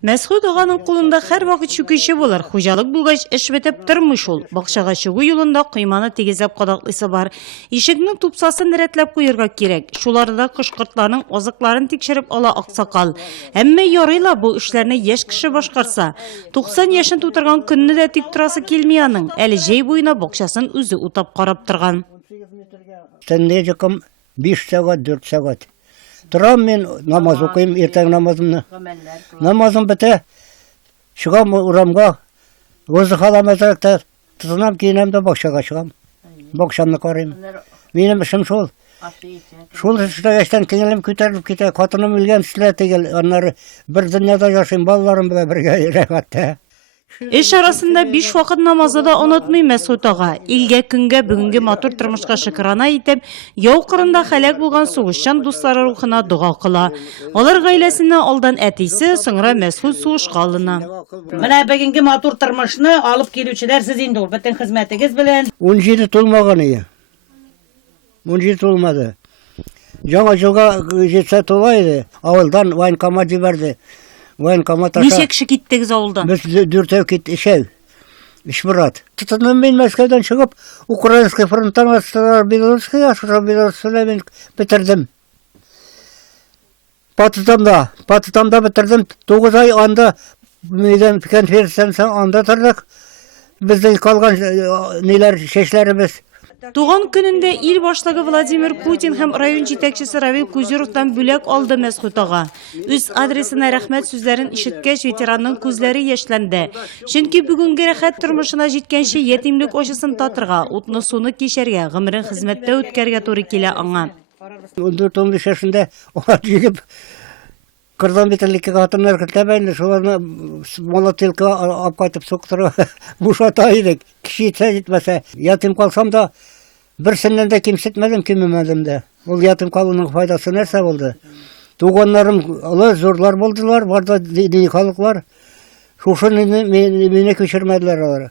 Мәсхүд аганың кулында һәр вакыт чүкече булыр. Хуҗалык булгач, эш бетеп тормыш ул. Бакчага чыгу юлында койманы тигезләп кадаклыйсы бар. Ишекнең тупсасын рәтләп куярга кирәк. Шуларда кош-кортларның азыкларын тикшереп ала аксакал. Әмма ярыйла бу эшләрне яшь кеше башкарса. 90 яшен тутырган көнне дә тик торасы килми аның. Әле җәй буена бакчасын үзе утап карап торган. Тәнне җыкым 5 сәгать, 4 сәгать. Тұрам мен намаз оқимын, ертең намазымны. Намазым біте, шығам ұрамға, өзі қаламазақта тұтынам, кейінем де бақшаға шығам. Бақшамны қараймын. Менің ішім шол. Шол іштен кеңелім көтеріліп кете, қатыным өлген сіле тегел, аннары бір дүнияда жашайым, балаларым бірге рәхатта. Эш арасында 5 вакыт намазы да онытмый Мәсхүд ага. Илгә көнгә бүгенге матур тормышка шөкранә итеп, яу кырында һәлак булган сугышчан дуслары рухына дуга кыла. Алар гаиләсенә алдан әтисе, соңра Мәсхүд сугышка алына. Менә бүгенге матур тормышны алып килүчеләр сез инде ул бөтен хезмәтегез белән. 17 тулмаган ие. 17 тулмады. Жаңа жылга жетсә тула иде. Авылдан военкомат җибәрде. Ничә кеше киттегез авылдан? Biz 4 kit işev. İş murat. Tutunum ben Moskov'dan çıkıp Ukrayna fronttan astılar Belarus'a, sonra Belarus'ta ben bitirdim. Patıtamda bitirdim. 9 ay anda meydan konferansiyadan anda tırdık. Bizden kalgan neler şeşlerimiz. Туган көнендә ил башлыгы Владимир Путин һәм район җитәкчесе Равил Кузировтан бүләк алды Мәсхүд ага. Үз адресына рәхмәт сүзләрен ишеткәч, ветеранның күзләре яшьләнде. Чөнки бүгенге рәхәт тормышына җиткәнче ятимлек ачысын татырга, утны суны кичәргә, гомерен хезмәттә үткәргә туры килә аңа. 14-15 yaşında ona çıkıp kırdan bitirlikке қатынlar кіртәбәйді, соларны молотилка алып қайтып соқтырып бушата едік. Кіші етсе жетмесе, ятим қалсам да бірсінен де кемсітмедім, кемемедім де. Ол ятим қалуның пайдасы нәрсе болды. Туғанларым зорлар болдылар, барда дini халықлар. Шушын мені көшірмәділер алары.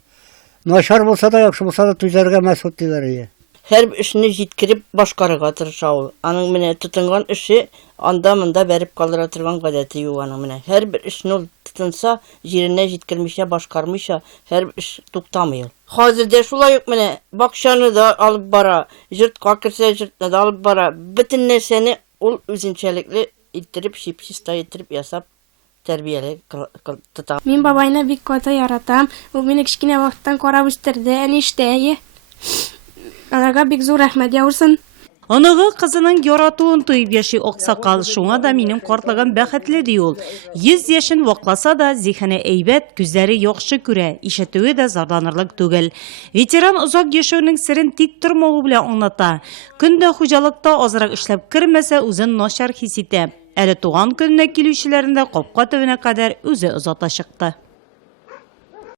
Нашар болса да, яқшы болса да түзәргә Мәсхүд диләр. Һәр эшне җиткереп башкарырга тырыша ул. Аның менә тотынган эше анда-монда бәреп калдыра торган гадәте юк аның менә. Һәр бер эшне ул тотынса, җиренә җиткермичә, башкармыйча, һәр бер эш туктамый ул. Хәзердә шулай ук менә бакчаны да алып бара, җыртка керсә җыртны да алып бара. Бөтен нәрсәне ул үзенчәлекле иттереп, чиста иттереп ясап тәрбияле тота. Мин бабайны бик каты яратам. Ул мине кичкенә вакыттан карап үстерде, әништә. Анага бик зур рәхмәт яурсын. Аныгы кызының яратуын тоеп яши аксакал, шуңа да минем картлыгым бәхетле ди ул. 100 яшен вакласа да зихәне әйбәт, күзләре яхшы күрә, ишетүе дә зарланырлык түгел. Ветеран озак яшәүнең сирен тик тормавы белән аңлата. Көндә хуҗалыкта азрак эшләп кермәсә, үзен начар хис итә. Әле туган көненә килүчеләрендә капка төбенә кадәр үзе озата чыкты.